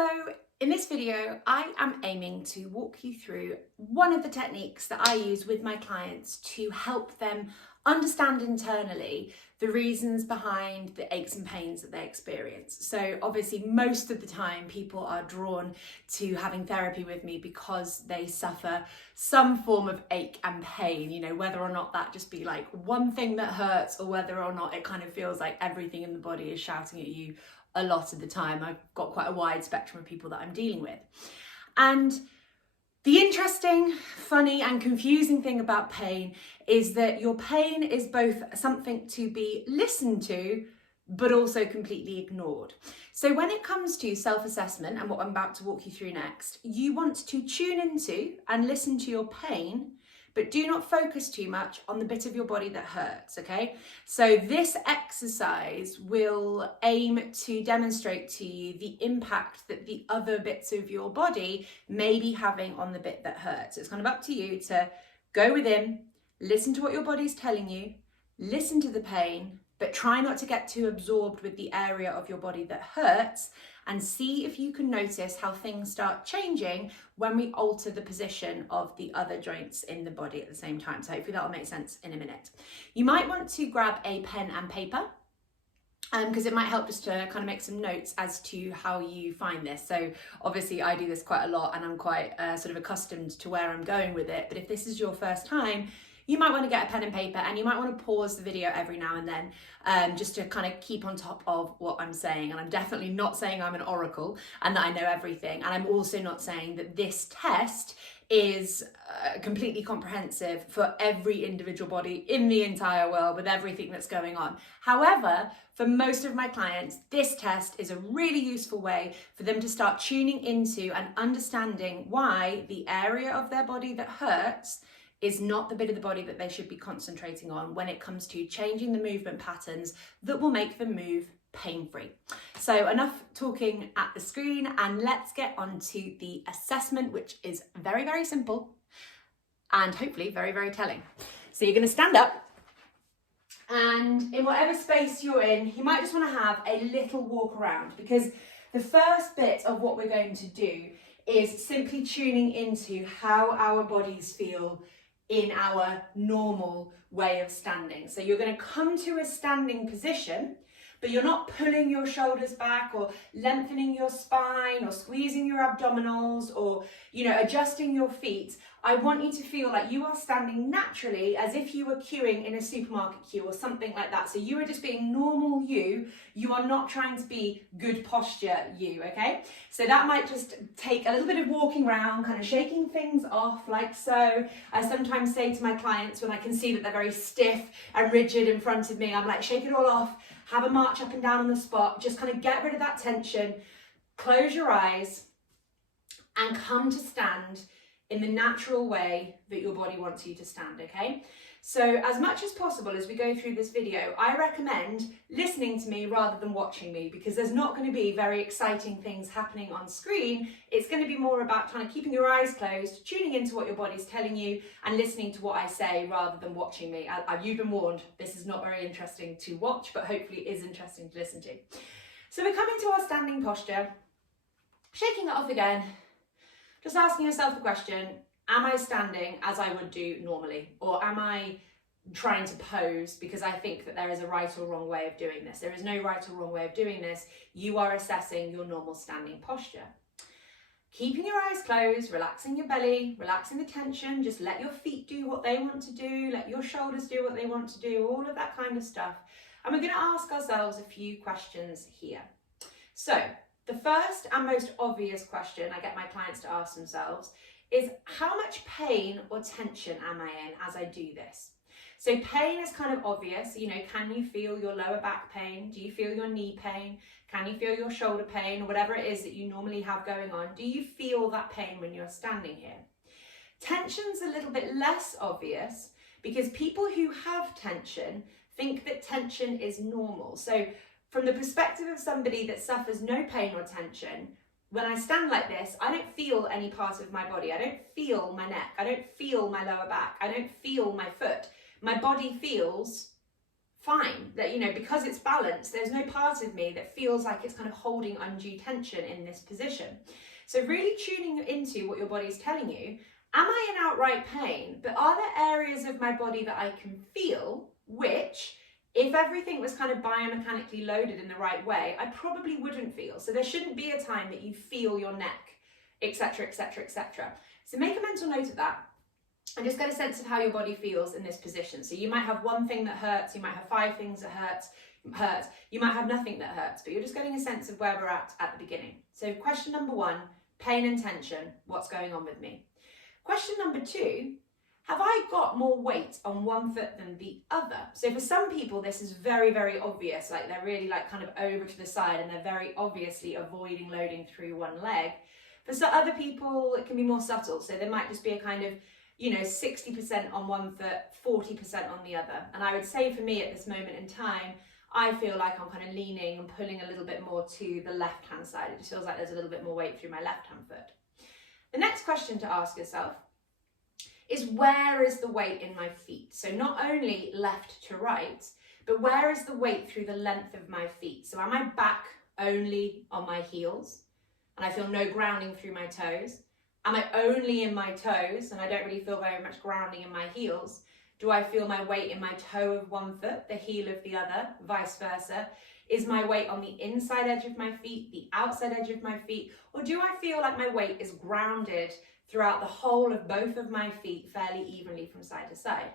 Hello! In this video, I am aiming to walk you through one of the techniques that I use with my clients to help them understand internally the reasons behind the aches and pains that they experience. So obviously most of the time people are drawn to having therapy with me because they suffer some form of ache and pain, you know, whether or not that just be like one thing that hurts or whether or not it kind of feels like everything in the body is shouting at you a lot of the time. I've got quite a wide spectrum of people that I'm dealing with. And the interesting, funny and confusing thing about pain is that your pain is both something to be listened to, but also completely ignored. So when it comes to self-assessment and what I'm about to walk you through next, you want to tune into and listen to your pain, but do not focus too much on the bit of your body that hurts, okay? So this exercise will aim to demonstrate to you the impact that the other bits of your body may be having on the bit that hurts. It's kind of up to you to go within, listen to what your body's telling you, listen to the pain, but try not to get too absorbed with the area of your body that hurts, and see if you can notice how things start changing when we alter the position of the other joints in the body at the same time. So hopefully that'll make sense in a minute. You might want to grab a pen and paper because it might help just to kind of make some notes as to how you find this. So obviously I do this quite a lot and I'm quite sort of accustomed to where I'm going with it. But if this is your first time, you might want to get a pen and paper, and you might want to pause the video every now and then just to kind of keep on top of what I'm saying. And I'm definitely not saying I'm an oracle and that I know everything. And I'm also not saying that this test is completely comprehensive for every individual body in the entire world with everything that's going on. However, for most of my clients, this test is a really useful way for them to start tuning into and understanding why the area of their body that hurts is not the bit of the body that they should be concentrating on when it comes to changing the movement patterns that will make them move pain-free. So enough talking at the screen, and let's get on to the assessment, which is very, very simple and hopefully very, very telling. So you're going to stand up, and in whatever space you're in, you might just want to have a little walk around, because the first bit of what we're going to do is simply tuning into how our bodies feel in our normal way of standing. So you're going to come to a standing position, but you're not pulling your shoulders back or lengthening your spine or squeezing your abdominals or, you know, adjusting your feet. I want you to feel like you are standing naturally as if you were queuing in a supermarket queue or something like that. So you are just being normal you. You are not trying to be good posture you, okay? So that might just take a little bit of walking around, kind of shaking things off like so. I sometimes say to my clients when I can see that they're very stiff and rigid in front of me, I'm like, shake it all off, have a march up and down on the spot, just kind of get rid of that tension, close your eyes and come to stand in the natural way that your body wants you to stand, okay? So as much as possible as we go through this video, I recommend listening to me rather than watching me, because there's not going to be very exciting things happening on screen. It's going to be more about kind of keeping your eyes closed, tuning into what your body's telling you and listening to what I say rather than watching me. You've been warned, this is not very interesting to watch, but hopefully it is interesting to listen to. So we're coming to our standing posture, shaking it off again. Just asking yourself the question, am I standing as I would do normally? Or am I trying to pose because I think that there is a right or wrong way of doing this? There is no right or wrong way of doing this. You are assessing your normal standing posture. Keeping your eyes closed, relaxing your belly, relaxing the tension, just let your feet do what they want to do, let your shoulders do what they want to do, all of that kind of stuff. And we're going to ask ourselves a few questions here. So, the first and most obvious question I get my clients to ask themselves is, how much pain or tension am I in as I do this? So pain is kind of obvious, you know, can you feel your lower back pain? Do you feel your knee pain? Can you feel your shoulder pain? Or whatever it is that you normally have going on, do you feel that pain when you're standing here? Tension's a little bit less obvious because people who have tension think that tension is normal. So from the perspective of somebody that suffers no pain or tension, when I stand like this, I don't feel any part of my body. I don't feel my neck. I don't feel my lower back. I don't feel my foot. My body feels fine. That, you know, because it's balanced, there's no part of me that feels like it's kind of holding undue tension in this position. So really tuning into what your body's telling you. Am I in outright pain? But are there areas of my body that I can feel, which, if everything was kind of biomechanically loaded in the right way, I probably wouldn't feel. So there shouldn't be a time that you feel your neck, etc., etc., etc. So make a mental note of that and just get a sense of how your body feels in this position. So you might have one thing that hurts, you might have 5 things that hurt, you might have nothing that hurts, but you're just getting a sense of where we're at the beginning. So question number 1, pain and tension, what's going on with me? Question number 2, have I got more weight on one foot than the other? So for some people, this is very, very obvious, like they're really like kind of over to the side and they're very obviously avoiding loading through one leg. For some other people, it can be more subtle. So there might just be a kind of, you know, 60% on one foot, 40% on the other. And I would say for me at this moment in time, I feel like I'm kind of leaning and pulling a little bit more to the left-hand side. It just feels like there's a little bit more weight through my left-hand foot. The next question to ask yourself is, where is the weight in my feet? So not only left to right, but where is the weight through the length of my feet? So am I back only on my heels and I feel no grounding through my toes? Am I only in my toes and I don't really feel very much grounding in my heels? Do I feel my weight in my toe of one foot, the heel of the other, vice versa? Is my weight on the inside edge of my feet, the outside edge of my feet? Or do I feel like my weight is grounded throughout the whole of both of my feet fairly evenly from side to side?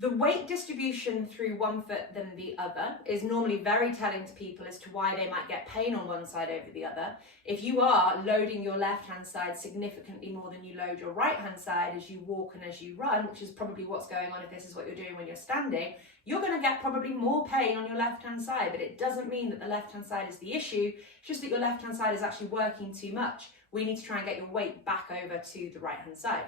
The weight distribution through one foot than the other is normally very telling to people as to why they might get pain on one side over the other. If you are loading your left-hand side significantly more than you load your right-hand side as you walk and as you run, which is probably what's going on if this is what you're doing when you're standing, you're going to get probably more pain on your left-hand side, but it doesn't mean that the left-hand side is the issue. It's just that your left-hand side is actually working too much. We need to try and get your weight back over to the right-hand side.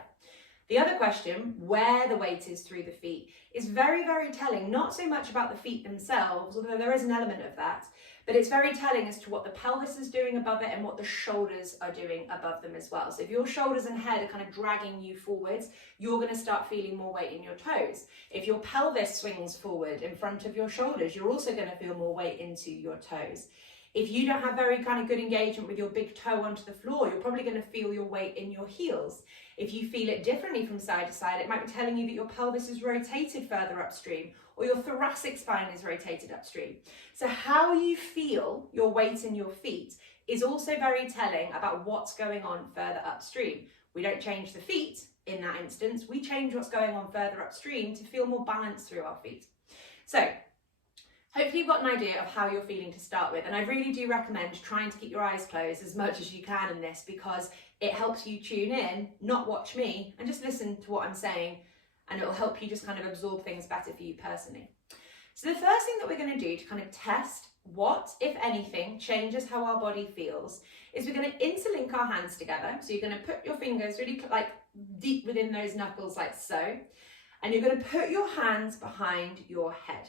The other question, where the weight is through the feet, is very, very telling, not so much about the feet themselves, although there is an element of that, but it's very telling as to what the pelvis is doing above it and what the shoulders are doing above them as well. So if your shoulders and head are kind of dragging you forwards, you're going to start feeling more weight in your toes. If your pelvis swings forward in front of your shoulders, you're also going to feel more weight into your toes. If you don't have very kind of good engagement with your big toe onto the floor, you're probably going to feel your weight in your heels. If you feel it differently from side to side, it might be telling you that your pelvis is rotated further upstream or your thoracic spine is rotated upstream. So how you feel your weight in your feet is also very telling about what's going on further upstream. We don't change the feet in that instance, we change what's going on further upstream to feel more balanced through our feet. So hopefully you've got an idea of how you're feeling to start with, and I really do recommend trying to keep your eyes closed as much as you can in this, because it helps you tune in, not watch me, and just listen to what I'm saying, and it'll help you just kind of absorb things better for you personally. So the first thing that we're going to do to kind of test what, if anything, changes how our body feels is we're going to interlink our hands together. So you're going to put your fingers really like deep within those knuckles like so, and you're going to put your hands behind your head.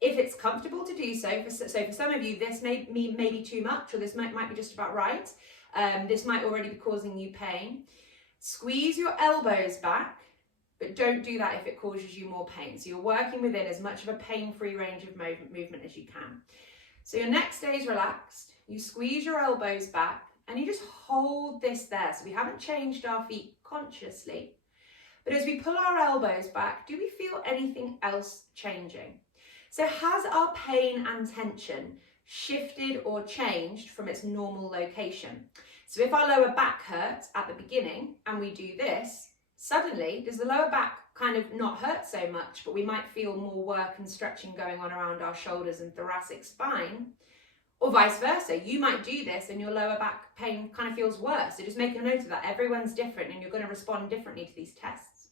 If it's comfortable to do so, for some of you, this may be too much, or this might be just about right. This might already be causing you pain. Squeeze your elbows back, but don't do that if it causes you more pain. So you're working within as much of a pain-free range of movement as you can. So your neck stays relaxed, you squeeze your elbows back, and you just hold this there. So we haven't changed our feet consciously, but as we pull our elbows back, do we feel anything else changing? So has our pain and tension shifted or changed from its normal location? So if our lower back hurts at the beginning and we do this, suddenly does the lower back kind of not hurt so much, but we might feel more work and stretching going on around our shoulders and thoracic spine? Or vice versa, you might do this and your lower back pain kind of feels worse. So just make a note of that. Everyone's different and you're going to respond differently to these tests.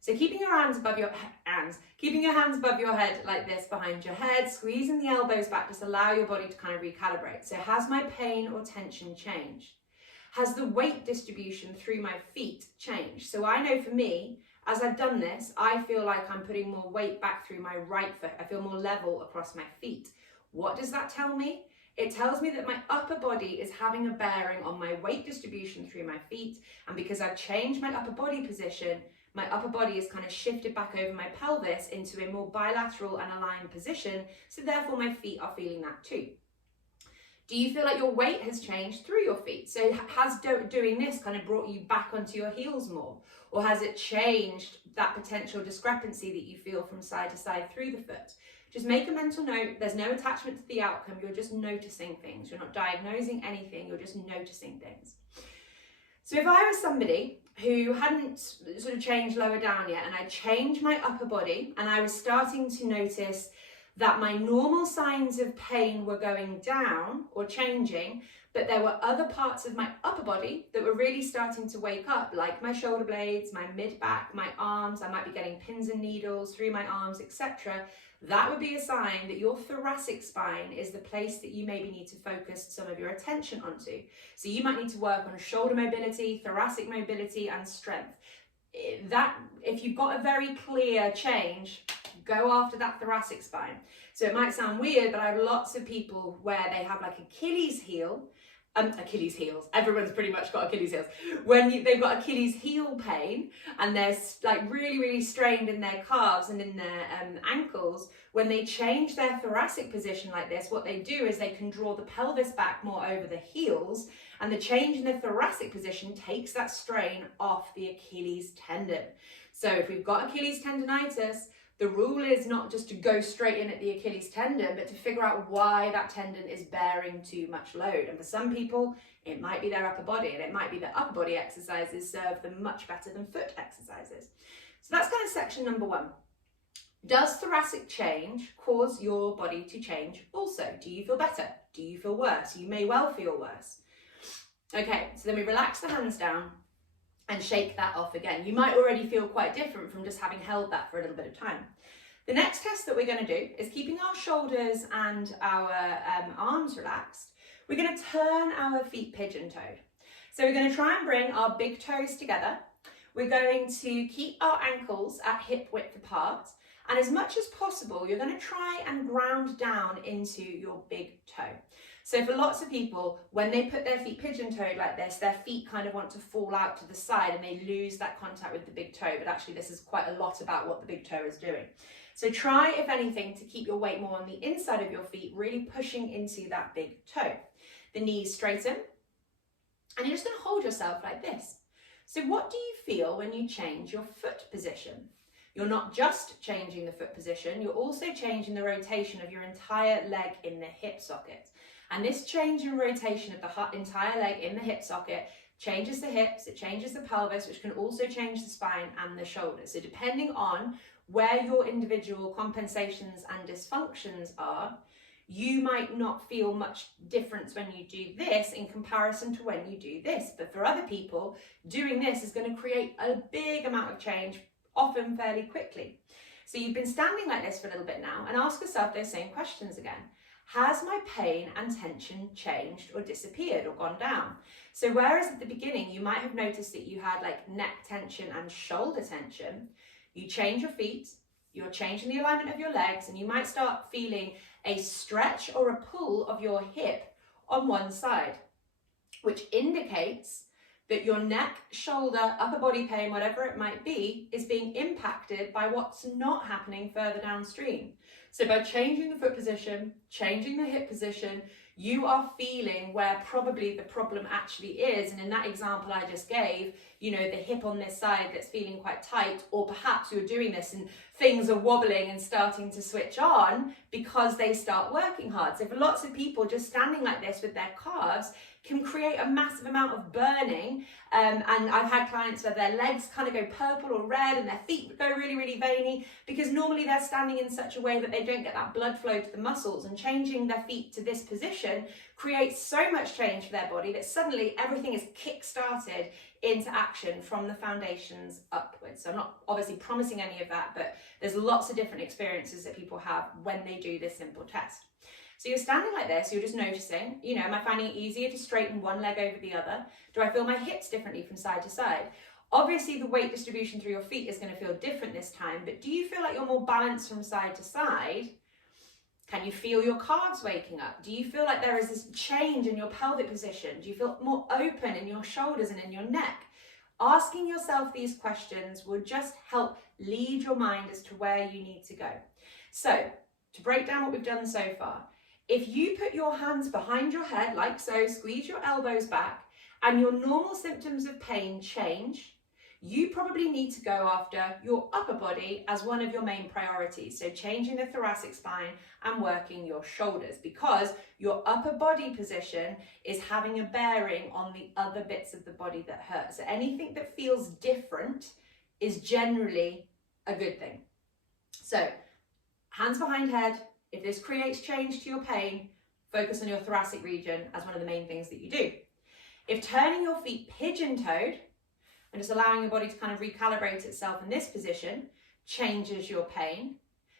So keeping your hands above your head like this behind your head, squeezing the elbows back, just allow your body to kind of recalibrate. So has my pain or tension changed? Has the weight distribution through my feet changed? So I know for me, as I've done this, I feel like I'm putting more weight back through my right foot. I feel more level across my feet. What does that tell me? It tells me that my upper body is having a bearing on my weight distribution through my feet. And because I've changed my upper body position, my upper body is kind of shifted back over my pelvis into a more bilateral and aligned position, so therefore my feet are feeling that too. Do you feel like your weight has changed through your feet? So has doing this kind of brought you back onto your heels more? Or has it changed that potential discrepancy that you feel from side to side through the foot? Just make a mental note. There's no attachment to the outcome. You're just noticing things. You're not diagnosing anything. You're just noticing things. So if I was somebody who hadn't sort of changed lower down yet, and I changed my upper body, and I was starting to notice that my normal signs of pain were going down or changing, but there were other parts of my upper body that were really starting to wake up, like my shoulder blades, my mid-back, my arms. I might be getting pins and needles through my arms, etc. That would be a sign that your thoracic spine is the place that you maybe need to focus some of your attention onto. So you might need to work on shoulder mobility, thoracic mobility, and strength. If you've got a very clear change, go after that thoracic spine. So it might sound weird, but I have lots of people where they have like Achilles heels. Everyone's pretty much got Achilles heels. They've got Achilles heel pain and they're like really, really strained in their calves and in their ankles, when they change their thoracic position like this, what they do is they can draw the pelvis back more over the heels, and the change in the thoracic position takes that strain off the Achilles tendon. So if we've got Achilles tendonitis, the rule is not just to go straight in at the Achilles tendon, but to figure out why that tendon is bearing too much load. And for some people, it might be their upper body, and it might be that upper body exercises serve them much better than foot exercises. So that's kind of section number one. Does thoracic change cause your body to change also? Do you feel better? Do you feel worse? You may well feel worse. Okay, so then we relax the hands down and shake that off again. You might already feel quite different from just having held that for a little bit of time. The next test that we're going to do is keeping our shoulders and our arms relaxed. We're going to turn our feet pigeon-toed. So we're going to try and bring our big toes together. We're going to keep our ankles at hip width apart. And as much as possible, you're going to try and ground down into your big toe. So for lots of people, when they put their feet pigeon-toed like this, their feet kind of want to fall out to the side and they lose that contact with the big toe. But actually, this is quite a lot about what the big toe is doing. So try, if anything, to keep your weight more on the inside of your feet, really pushing into that big toe. The knees straighten, and you're just going to hold yourself like this. So what do you feel when you change your foot position? You're not just changing the foot position, you're also changing the rotation of your entire leg in the hip socket. And this change in rotation of the entire leg in the hip socket changes the hips, it changes the pelvis, which can also change the spine and the shoulders. So depending on where your individual compensations and dysfunctions are, you might not feel much difference when you do this in comparison to when you do this. But for other people, doing this is going to create a big amount of change, often fairly quickly. So you've been standing like this for a little bit now, and ask yourself those same questions again. Has my pain and tension changed or disappeared or gone down? So whereas at the beginning you might have noticed that you had like neck tension and shoulder tension, you change your feet, you're changing the alignment of your legs, and you might start feeling a stretch or a pull of your hip on one side, which indicates that your neck, shoulder, upper body pain, whatever it might be, is being impacted by what's not happening further downstream. So by changing the foot position, changing the hip position, you are feeling where probably the problem actually is. And in that example I just gave, you know, the hip on this side that's feeling quite tight, or perhaps you're doing this and things are wobbling and starting to switch on because they start working hard. So for lots of people, just standing like this with their calves can create a massive amount of burning. And I've had clients where their legs kind of go purple or red and their feet go really, really veiny, because normally they're standing in such a way that they don't get that blood flow to the muscles, and changing their feet to this position creates so much change for their body that suddenly everything is kick-started into action from the foundations upwards. So I'm not obviously promising any of that, but there's lots of different experiences that people have when they do this simple test. So you're standing like this, you're just noticing, you know, am I finding it easier to straighten one leg over the other? Do I feel my hips differently from side to side? Obviously the weight distribution through your feet is going to feel different this time, but do you feel like you're more balanced from side to side? Can you feel your calves waking up? Do you feel like there is this change in your pelvic position? Do you feel more open in your shoulders and in your neck? Asking yourself these questions will just help lead your mind as to where you need to go. So, to break down what we've done so far, if you put your hands behind your head, like so, squeeze your elbows back, and your normal symptoms of pain change, you probably need to go after your upper body as one of your main priorities. So changing the thoracic spine and working your shoulders, because your upper body position is having a bearing on the other bits of the body that hurt. So anything that feels different is generally a good thing. So hands behind head. If this creates change to your pain, focus on your thoracic region as one of the main things that you do. If turning your feet pigeon-toed and just allowing your body to kind of recalibrate itself in this position changes your pain,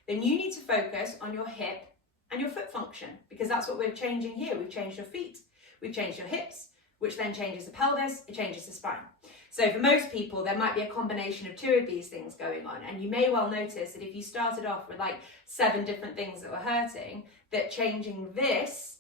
then you need to focus on your hip and your foot function, because that's what we're changing here. We've changed your feet, we've changed your hips, which then changes the pelvis, it changes the spine. So for most people, there might be a combination of two of these things going on. And you may well notice that if you started off with like 7 different things that were hurting, that changing this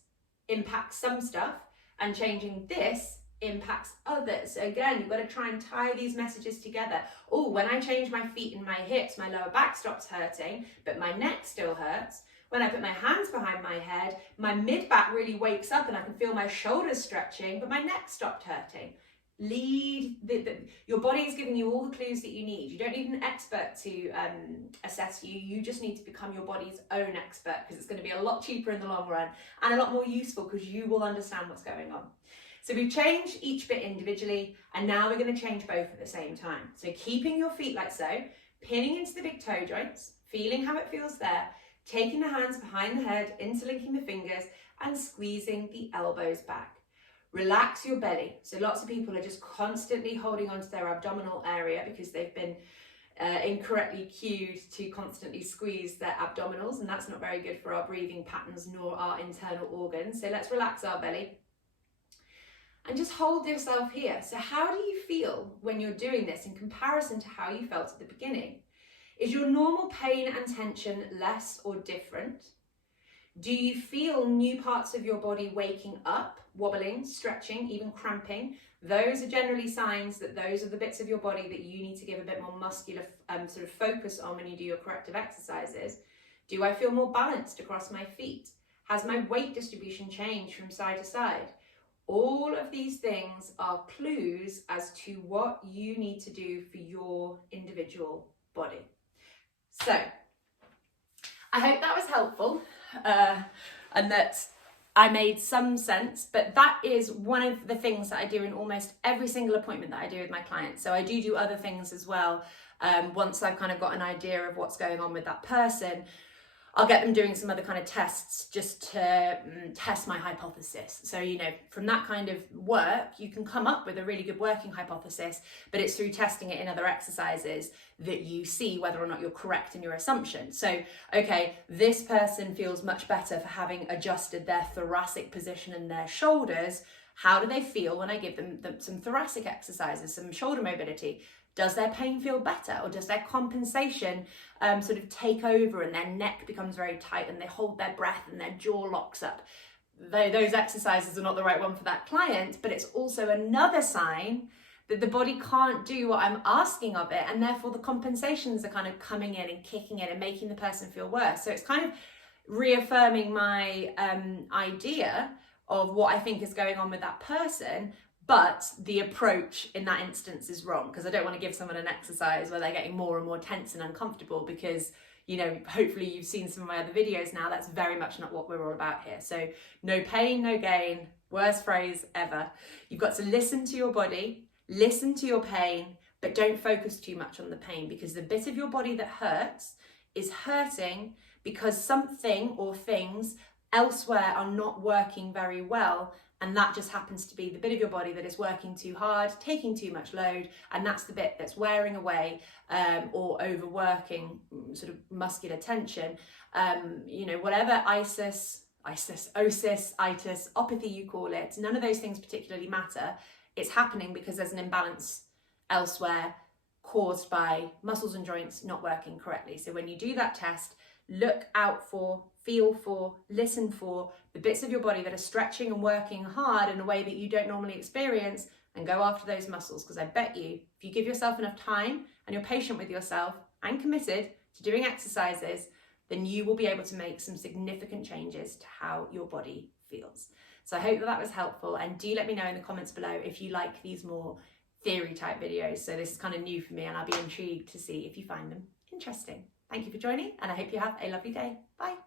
impacts some stuff and changing this impacts others. So again, you've got to try and tie these messages together. Oh, when I change my feet and my hips, my lower back stops hurting, but my neck still hurts. When I put my hands behind my head, my mid back really wakes up and I can feel my shoulders stretching, but my neck stopped hurting. Your body is giving you all the clues that you need. You don't need an expert to assess you. You just need to become your body's own expert, because it's going to be a lot cheaper in the long run and a lot more useful, because you will understand what's going on. So we've changed each bit individually, and now we're going to change both at the same time. So keeping your feet like so, pinning into the big toe joints, feeling how it feels there, taking the hands behind the head, interlinking the fingers, and squeezing the elbows back. Relax your belly. So lots of people are just constantly holding onto their abdominal area because they've been incorrectly cued to constantly squeeze their abdominals, and that's not very good for our breathing patterns nor our internal organs. So let's relax our belly. And just hold yourself here. So how do you feel when you're doing this in comparison to how you felt at the beginning? Is your normal pain and tension less or different? Do you feel new parts of your body waking up, wobbling, stretching, even cramping? Those are generally signs that those are the bits of your body that you need to give a bit more muscular sort of focus on when you do your corrective exercises. Do I feel more balanced across my feet? Has my weight distribution changed from side to side? All of these things are clues as to what you need to do for your individual body. So, I hope that was helpful and that I made some sense, but that is one of the things that I do in almost every single appointment that I do with my clients. So I do other things as well. Once I've kind of got an idea of what's going on with that person, I'll get them doing some other kind of tests just to test my hypothesis. So, you know, from that kind of work, you can come up with a really good working hypothesis, but it's through testing it in other exercises that you see whether or not you're correct in your assumption. So, okay, this person feels much better for having adjusted their thoracic position and their shoulders. How do they feel when I give them some thoracic exercises, some shoulder mobility? Does their pain feel better, or does their compensation sort of take over and their neck becomes very tight and they hold their breath and their jaw locks up? Those exercises are not the right one for that client, but it's also another sign that the body can't do what I'm asking of it, and therefore the compensations are kind of coming in and kicking in and making the person feel worse. So it's kind of reaffirming my idea of what I think is going on with that person, but the approach in that instance is wrong, because I don't want to give someone an exercise where they're getting more and more tense and uncomfortable, because, you know, hopefully you've seen some of my other videos now. That's very much not what we're all about here. So no pain, no gain, worst phrase ever. You've got to listen to your body, listen to your pain, but don't focus too much on the pain, because the bit of your body that hurts is hurting because something or things elsewhere are not working very well. And that just happens to be the bit of your body that is working too hard, taking too much load, and that's the bit that's wearing away or overworking sort of muscular tension. You know, whatever osis, itis, opathy you call it, none of those things particularly matter. It's happening because there's an imbalance elsewhere caused by muscles and joints not working correctly. So when you do that test, look out for feel for, listen for the bits of your body that are stretching and working hard in a way that you don't normally experience, and go after those muscles. Because I bet you, if you give yourself enough time and you're patient with yourself and committed to doing exercises, then you will be able to make some significant changes to how your body feels. So I hope that was helpful, and do let me know in the comments below if you like these more theory type videos. So this is kind of new for me, and I'll be intrigued to see if you find them interesting. Thank you for joining, and I hope you have a lovely day. Bye.